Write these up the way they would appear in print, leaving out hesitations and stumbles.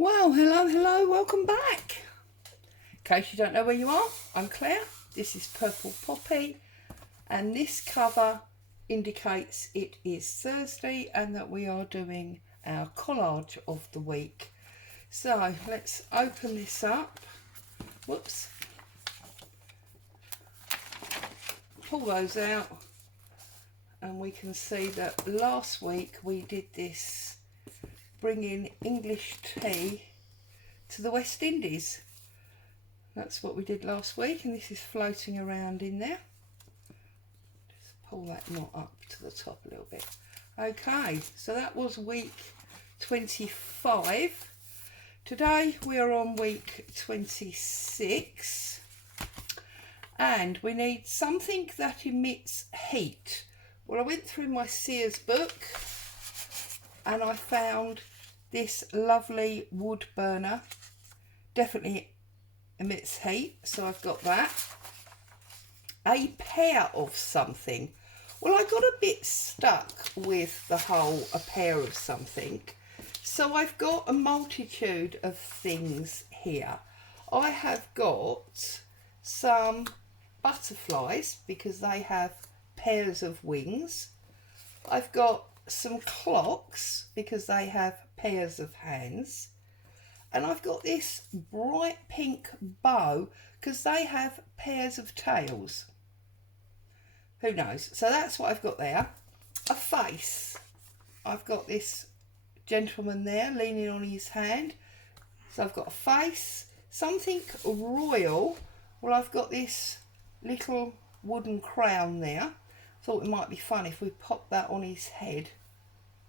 Well, hello, welcome back. In case you don't know where you are, I'm Claire. This is Purple Poppy, and this cover indicates it is Thursday and that we are doing our collage of the week. So let's open this up. Whoops. Pull those out, and we can see that last week we did this bringing English tea to the West Indies. That's what we did last week, and this is floating around in there. Just pull that knot up to the top a little bit. Okay, so that was week 25. Today we are on week 26, and we need something that emits heat. Well, I went through my Sears book and I found this lovely wood burner. Definitely emits heat, so I've got that. A pair of something. Well, I got a bit stuck with the whole a pair of something, so I've got a multitude of things here. I have got some butterflies because they have pairs of wings. I've got some clocks because they have pairs of hands, and I've got this bright pink bow because they have pairs of tails. Who knows? So that's what I've got there. A face. I've got this gentleman there leaning on his hand, so I've got a face. Something royal. Well, I've got this little wooden crown there. Thought it might be fun if we pop that on his head,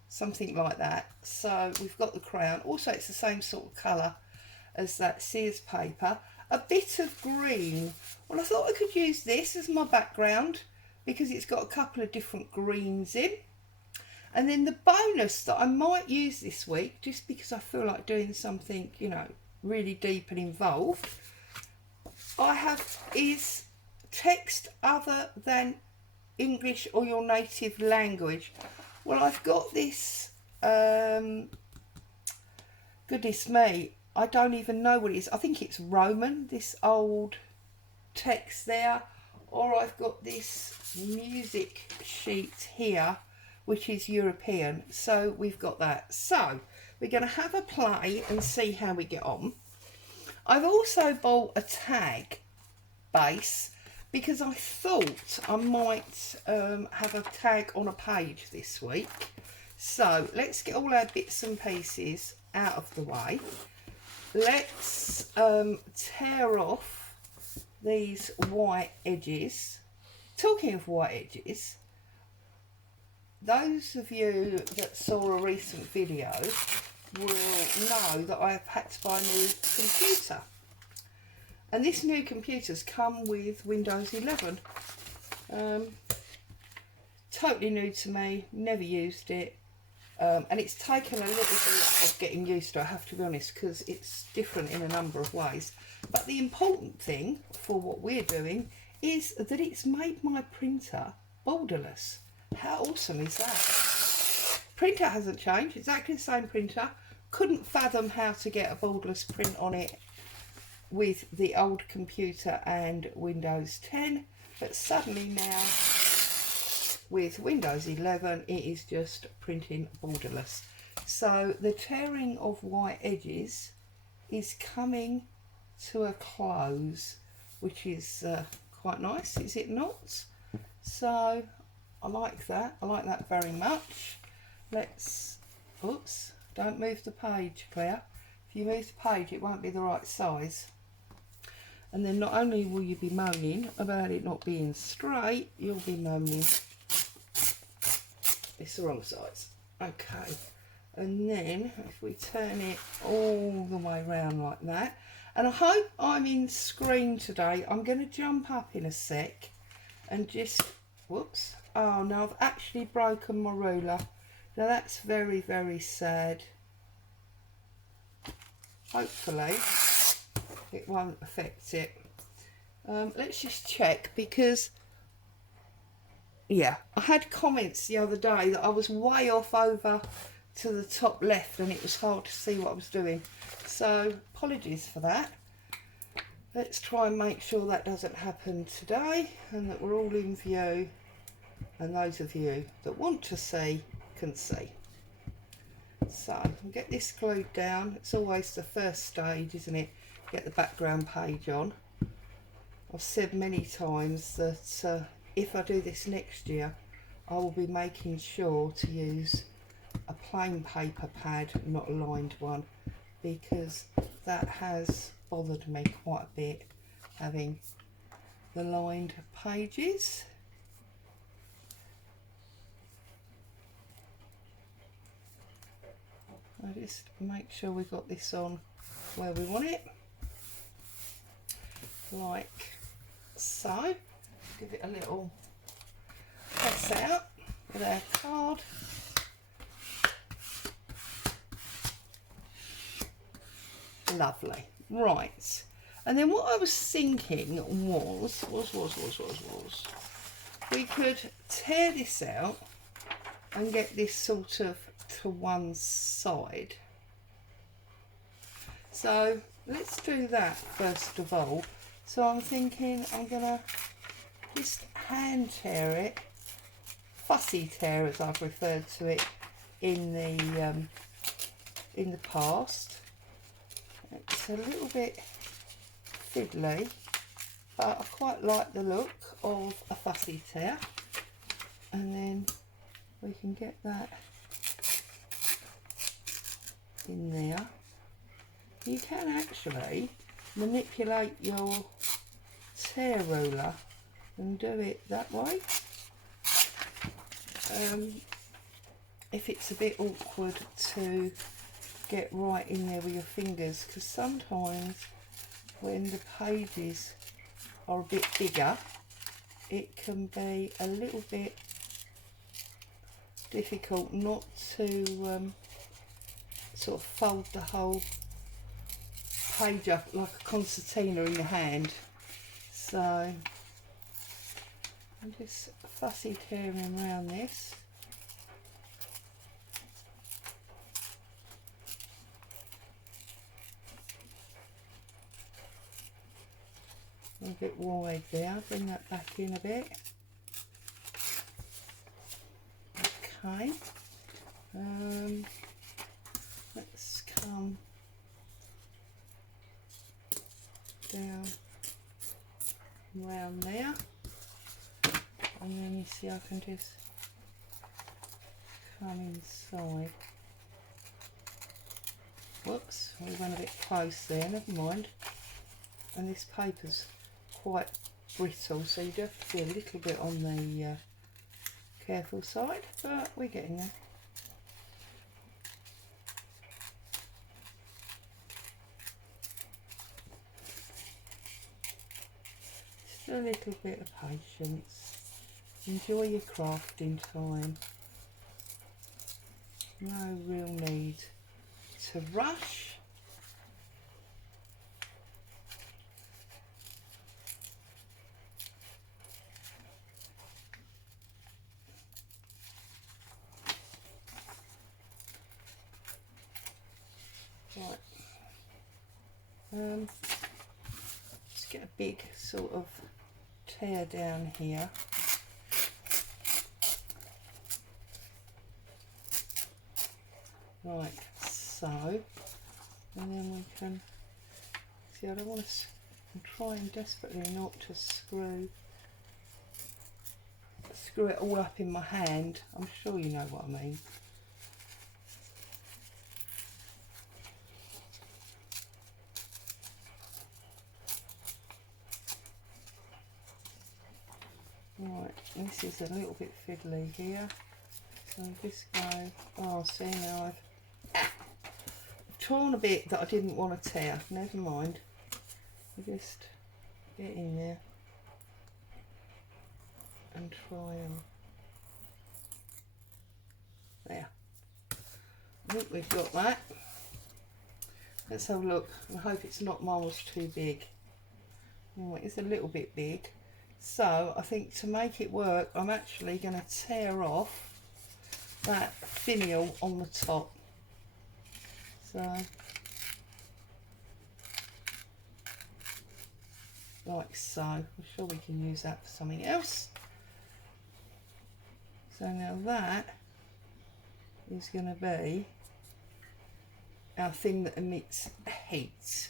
something like that. So we've got the crown. Also, it's the same sort of colour as that Sears paper. A bit of green. Well, I thought I could use this as my background because it's got a couple of different greens in. And then the bonus that I might use this week, just because I feel like doing something, you know, really deep and involved, I have is text other than English or your native language. Well, I've got this, goodness me, I don't even know what it is. I think it's Roman, this old text there. Or I've got this music sheet here, which is European. So we've got that. So we're going to have a play and see how we get on. I've also bought a tag base because I thought I might have a tag on a page this week. So let's get all our bits and pieces out of the way. Let's tear off these white edges. Talking of white edges, those of you that saw a recent video will know that I've had to buy a new computer. And this new computer's come with Windows 11. Totally new to me, never used it. And it's taken a little bit of getting used to, I have to be honest, because it's different in a number of ways. But the important thing for what we're doing is that it's made my printer borderless. How awesome is that? Printer hasn't changed, exactly the same printer. Couldn't fathom how to get a borderless print on it with the old computer and Windows 10, but suddenly now with Windows 11 it is just printing borderless. So the tearing of white edges is coming to a close, which is quite nice, is it not? So I like that very much. Let's, oops, don't move the page, Claire. If you move the page it won't be the right size. And then not only will you be moaning about it not being straight, you'll be moaning it's the wrong size. Okay, and then if we turn it all the way around like that, and I hope I'm in screen today. I'm going to jump up in a sec and just, whoops, oh no, I've actually broken my ruler. Now that's very, very sad. Hopefully it won't affect it. Let's just check, because yeah, I had comments the other day that I was way off over to the top left and it was hard to see what I was doing. So apologies for that. Let's try and make sure that doesn't happen today and that we're all in view, and those of you that want to see can see. So I'll get this glued down. It's always the first stage, isn't it? Get the background page on. I've said many times that if I do this next year, I will be making sure to use a plain paper pad, not a lined one, because that has bothered me quite a bit, having the lined pages. I just make sure we've got this on where we want it, like so. Give it a little press out with our card. Lovely. Right, and then what I was thinking was we could tear this out and get this sort of to one side. So let's do that first of all. So I'm thinking I'm gonna just hand tear it, fussy tear as I've referred to it in the past. It's a little bit fiddly, but I quite like the look of a fussy tear. And then we can get that in there. You can actually manipulate your tear ruler and do it that way. If it's a bit awkward to get right in there with your fingers, because sometimes when the pages are a bit bigger it can be a little bit difficult not to sort of fold the whole page up like a concertina in your hand. So I'm just fussy tearing around this. A bit wide there, bring that back in a bit. Okay, let's come down around there, and then you see I can just come inside. Whoops, we went a bit close there, never mind. And this paper's quite brittle, so you do have to be a little bit on the careful side, but we're getting there. Just a little bit of patience. Enjoy your crafting time. No real need to rush. Right, just get a big sort of tear down here. Like so, and then we can see, I don't want to, I'm trying desperately not to screw it all up in my hand. I'm sure you know what I mean. Right, this is a little bit fiddly here, so this go, oh see now I've torn a bit that I didn't want to tear, never mind. I just get in there and try and, there. I think we've got that. Let's have a look. I hope it's not miles too big. Oh, it's a little bit big. So I think to make it work, I'm actually going to tear off that finial on the top. So, like so. I'm sure we can use that for something else. So now that is going to be our thing that emits heat.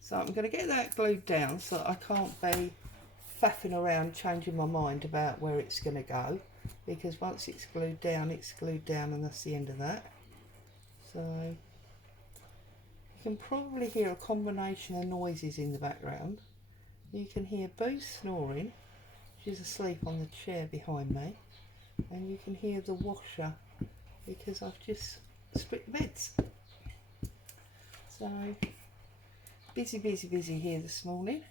So I'm going to get that glued down so that I can't be faffing around changing my mind about where it's going to go, because once it's glued down and that's the end of that. So you can probably hear a combination of noises in the background. You can hear Boo snoring, she's asleep on the chair behind me, and you can hear the washer because I've just split the beds. So busy here this morning.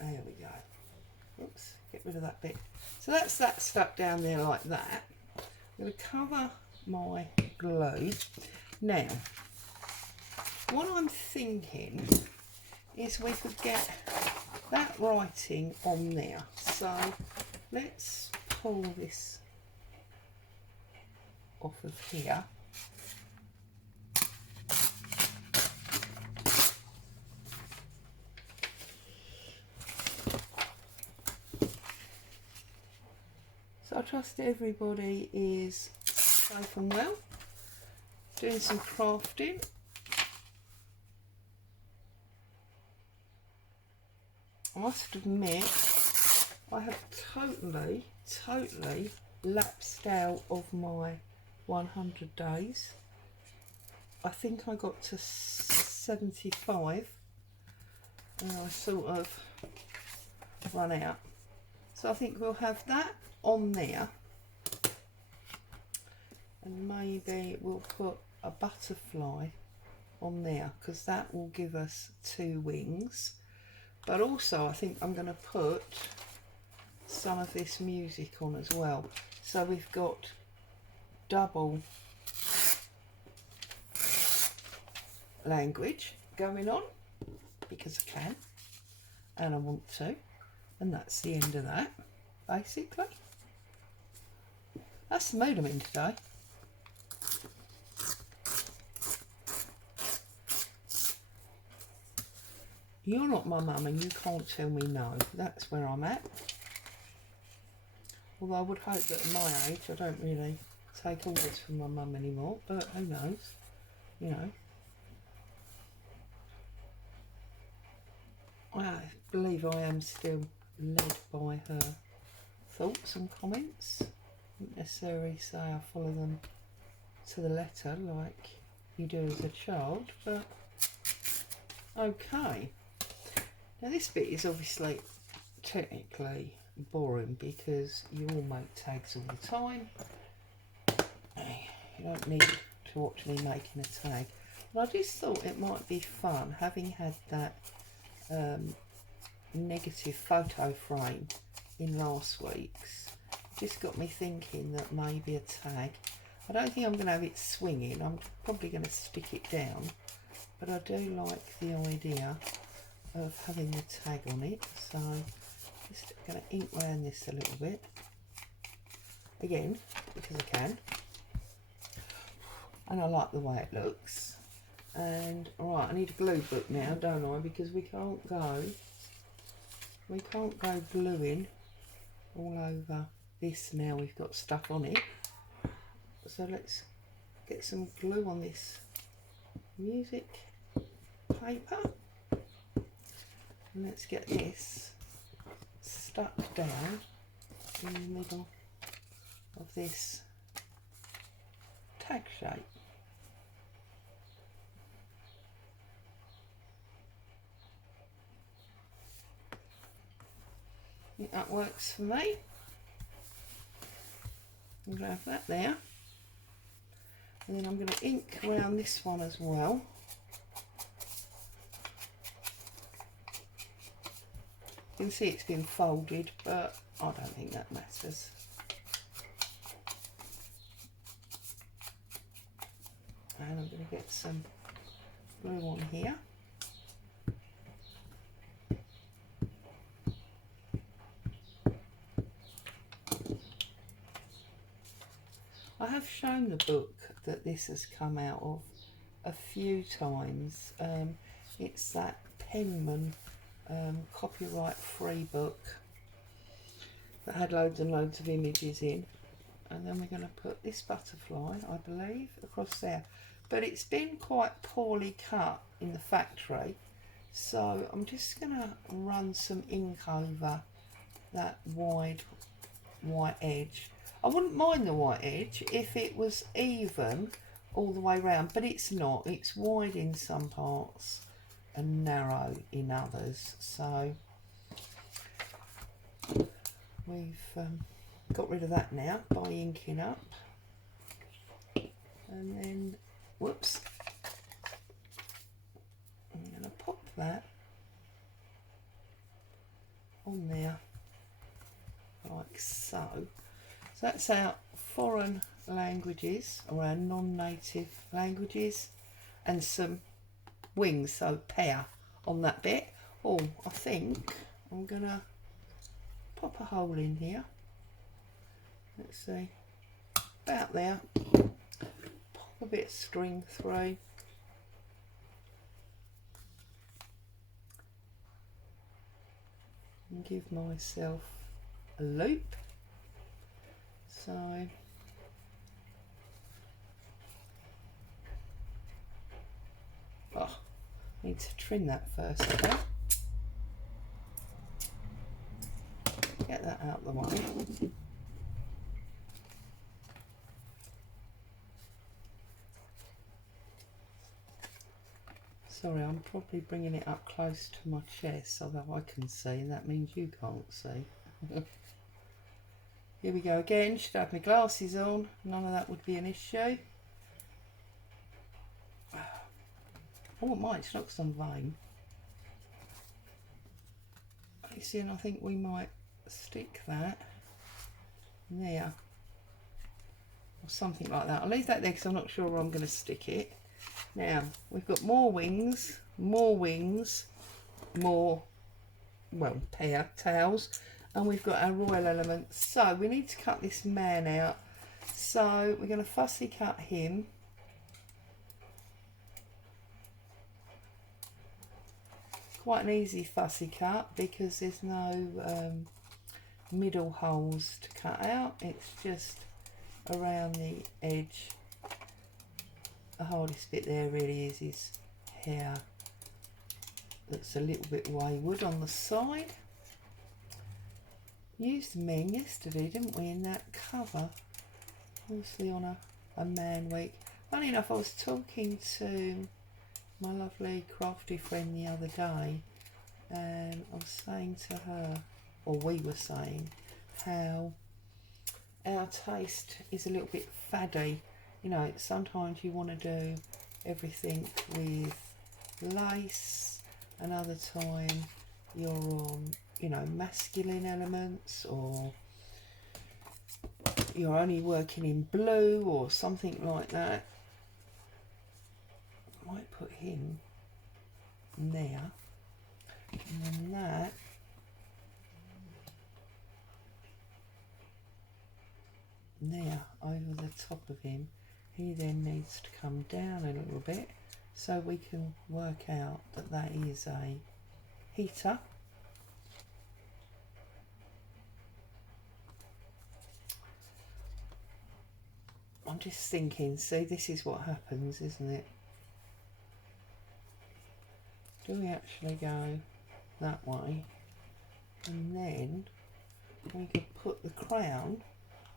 There we go. Oops, get rid of that bit. So that's that stuck down there like that. I'm going to cover my glue. Now, what I'm thinking is we could get that writing on there. So let's pull this off of here. So I trust everybody is safe and well, doing some crafting. I must admit, I have totally lapsed out of my 100 days. I think I got to 75 and I sort of run out. So I think we'll have that on there, and maybe we'll put a butterfly on there because that will give us 2 wings. But also I think I'm going to put some of this music on as well, so we've got double language going on because I can and I want to, and that's the end of that basically. That's the mood I'm in today. You're not my mum and you can't tell me no. That's where I'm at. Although I would hope that at my age I don't really take orders from my mum anymore, but who knows, you know. I believe I am still led by her thoughts and comments. I wouldn't necessarily say I follow them to the letter like you do as a child, but okay. Now this bit is obviously technically boring because you all make tags all the time. You don't need to watch me making a tag. But I just thought it might be fun, having had that negative photo frame in last week's. Just got me thinking that maybe a tag. I don't think I'm going to have it swinging. I'm probably going to stick it down. But I do like the idea of having the tag on it. So just going to ink around this a little bit. Again, because I can. And I like the way it looks. And right, I need a glue book now, don't I? Because we can't go gluing all over this now. We've got stuff on it. So let's get some glue on this music paper. And let's get this stuck down in the middle of this tag shape. I think that works for me. I'm going to have that there. And then I'm going to ink around this one as well. You can see it's been folded, but I don't think that matters. And I'm going to get some glue on here. I have shown the book that this has come out of a few times. It's that Penman copyright free book that had loads and loads of images in. And then we're going to put this butterfly, I believe, across there. But it's been quite poorly cut in the factory, so I'm just going to run some ink over that wide white edge. I wouldn't mind the white edge if it was even all the way around, but it's not. It's wide in some parts and narrow in others. So we've got rid of that now by inking up. And then, whoops, I'm going to pop that on there like so. So that's our foreign languages, or our non-native languages, and some wings, so pear on that bit. Oh, I think I'm going to pop a hole in here. Let's see, about there. Pop a bit of string through. And give myself a loop. So need to trim that first, okay? Get that out of the way. Sorry, I'm probably bringing it up close to my chest so that I can see, and that means you can't see. Here we go again. Should have my glasses on. None of that would be an issue. Oh, it might. It's not some vein. You see, and I think we might stick that there or something like that. I'll leave that there because I'm not sure where I'm going to stick it. Now we've got more wings, more, well, pear tails, and we've got our royal elements. So we need to cut this man out. So we're going to fussy cut him. Quite an easy fussy cut because there's no middle holes to cut out. It's just around the edge. The hardest bit there really is his hair that's a little bit wayward on the side. Used men yesterday, didn't we, in that cover, mostly on a man week. Funny enough, I was talking to my lovely crafty friend the other day, and I was saying to her, or we were saying, how our taste is a little bit faddy. You know, sometimes you want to do everything with lace, another time you're on, you know, masculine elements, or you're only working in blue or something like that. I might put him there, and then that there over the top of him. He then needs to come down a little bit so we can work out that that is a heater. I'm just thinking, see, this is what happens, isn't it? Do we actually go that way? And then we could put the crown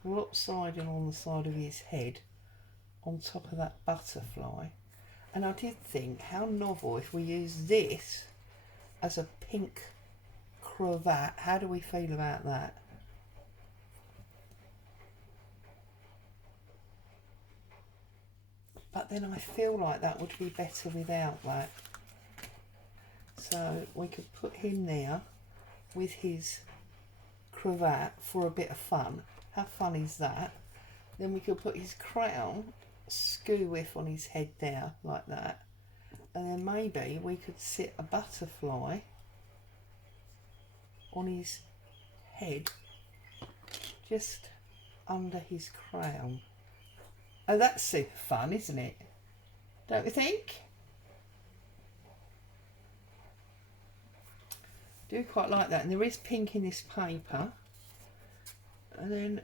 lopsided on the side of his head on top of that butterfly. And I did think, how novel if we use this as a pink cravat. How do we feel about that? But then I feel like that would be better without that. So we could put him there with his cravat for a bit of fun. How fun is that? Then we could put his crown skew whiff on his head there like that, and then maybe we could sit a butterfly on his head just under his crown. Oh, that's super fun, isn't it? Don't you think? Do quite like that. And there is pink in this paper. And then,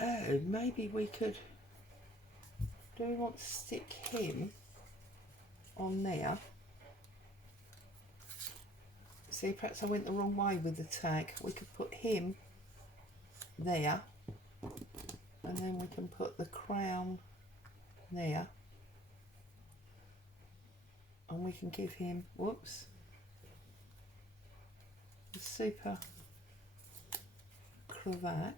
oh, maybe we could, do we want to stick him on there? See, perhaps I went the wrong way with the tag. We could put him there, and then we can put the crown there, and we can give him, whoops, the super cravat.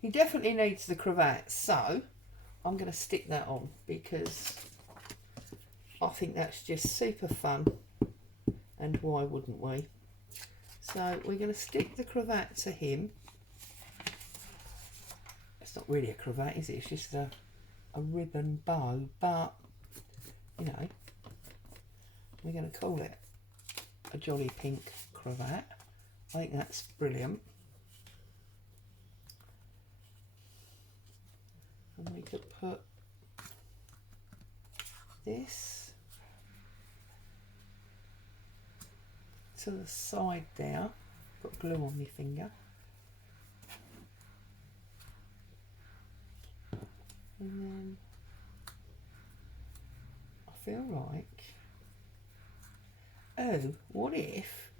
He definitely needs the cravat, so I'm going to stick that on because I think that's just super fun, and why wouldn't we? So we're going to stick the cravat to him. It's not really a cravat, is it? It's just a ribbon bow, but you know, we're going to call it a jolly pink cravat. I think that's brilliant. And we could put this to the side there. Got glue on my finger. And then I feel like, oh, what if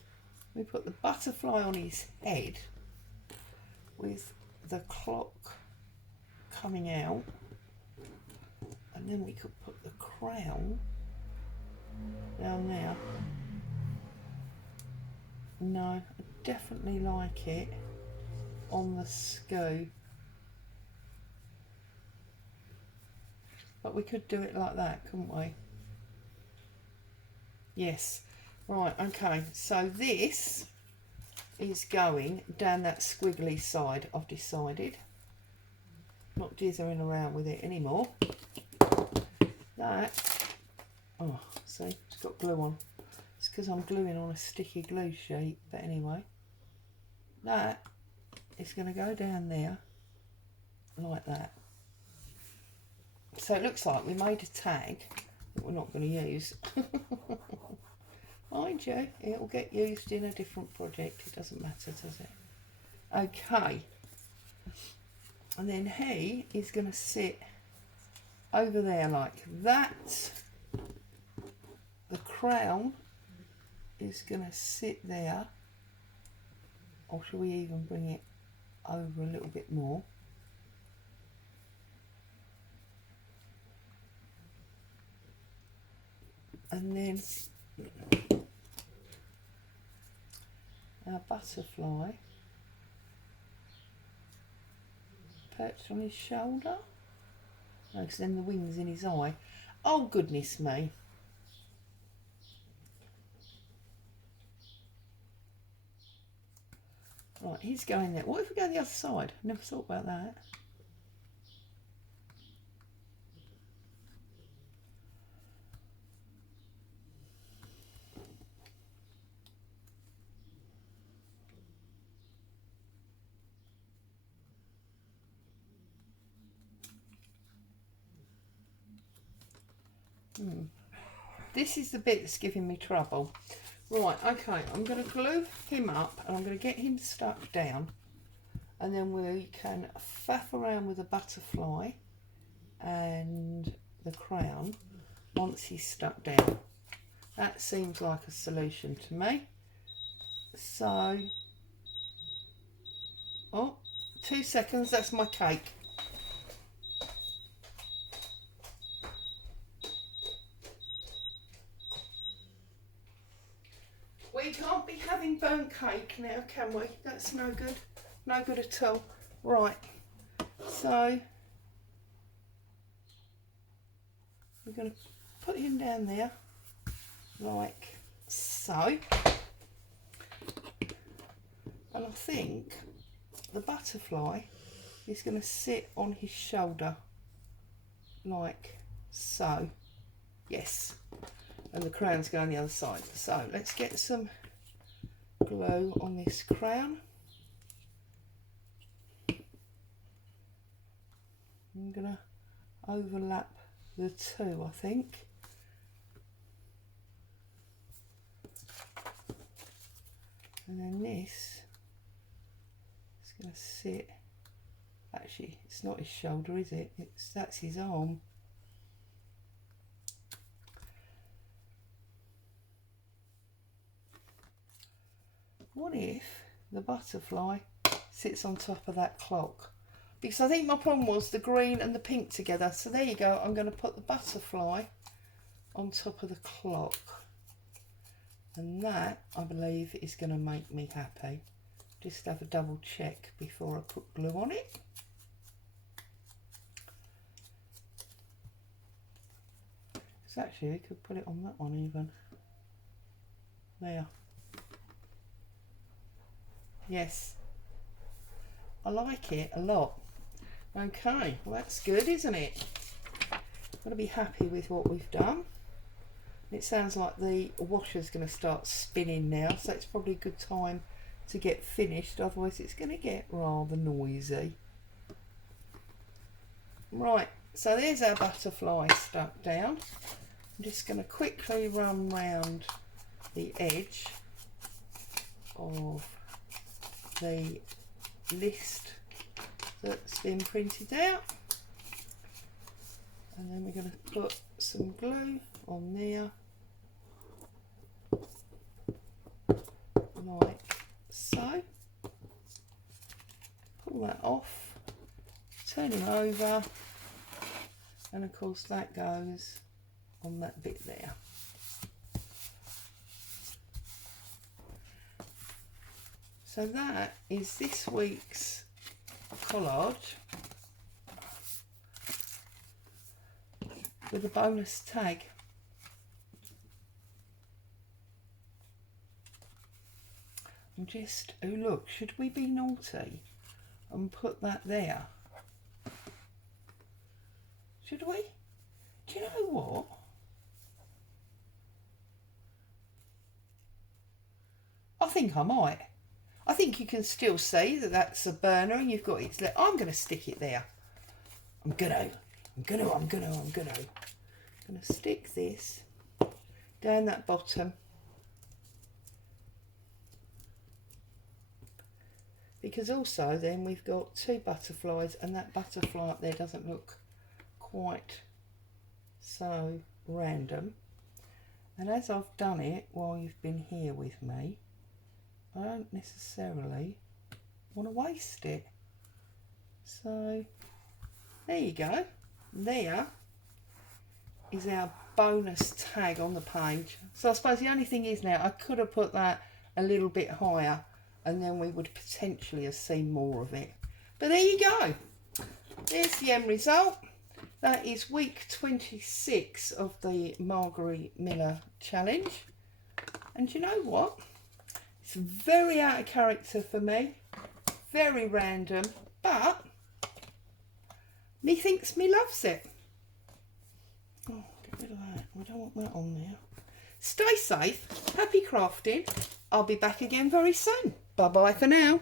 we put the butterfly on his head with the clock coming out, and then we could put the crown down there. No, I definitely like it on the scoop, but we could do it like that, couldn't we? Yes. Right, okay, so this is going down that squiggly side, I've decided. Not dithering around with it anymore. That, oh, see, it's got glue on. It's because I'm gluing on a sticky glue sheet, but anyway. That is going to go down there like that. So it looks like we made a tag that we're not going to use. Mind you, it'll get used in a different project. It doesn't matter, does it? Okay. And then he is going to sit over there like that. The crown is going to sit there. Or shall we even bring it over a little bit more? And then our butterfly perched on his shoulder. No, because then the wing's in his eye. Oh, goodness me. Right, he's going there. What if we go the other side? Never thought about that. This is the bit that's giving me trouble. Right, okay, I'm going to glue him up and I'm going to get him stuck down, and then we can faff around with the butterfly and the crown once he's stuck down. That seems like a solution to me. So, oh, 2 seconds, that's my cake. We can't be having burnt cake now, can we? That's no good. No good at all. Right. So, we're going to put him down there, like so. And I think the butterfly is going to sit on his shoulder, like so. Yes. And the crown's going the other side. So let's get some glue on this crown. I'm going to overlap the two, I think. And then this is going to sit, actually it's not his shoulder, is it? That's his arm. What if the butterfly sits on top of that clock? Because I think my problem was the green and the pink together. So there you go, I'm going to put the butterfly on top of the clock. And that, I believe, is going to make me happy. Just have a double check before I put glue on it. Because actually, we could put it on that one even. There. Yes. I like it a lot. Okay, well that's good, isn't it? Got to be happy with what we've done. It sounds like the washer's going to start spinning now, so it's probably a good time to get finished, otherwise it's going to get rather noisy. Right, so there's our butterfly stuck down. I'm just going to quickly run round the edge of the list that's been printed out, and then we're going to put some glue on there like so. Pull that off, turn him over, and of course that goes on that bit there. So that is this week's collage with a bonus tag. I'm just, oh look, should we be naughty and put that there? Should we? Do you know what? I think I might. I think you can still see that that's a burner and you've got it. I'm going to stick it there. I'm gonna stick this down that bottom, because also then we've got two butterflies and that butterfly up there doesn't look quite so random. And as I've done it while you've been here with me, I don't necessarily want to waste it. So there you go. There is our bonus tag on the page. So I suppose the only thing is now I could have put that a little bit higher and then we would potentially have seen more of it. But there you go. There's the end result. That is week 26 of the Marguerite Miller challenge. And you know what? It's very out of character for me. Very random. But me thinks me loves it. Oh, get rid of that. We don't want that on there. Stay safe. Happy crafting. I'll be back again very soon. Bye bye for now.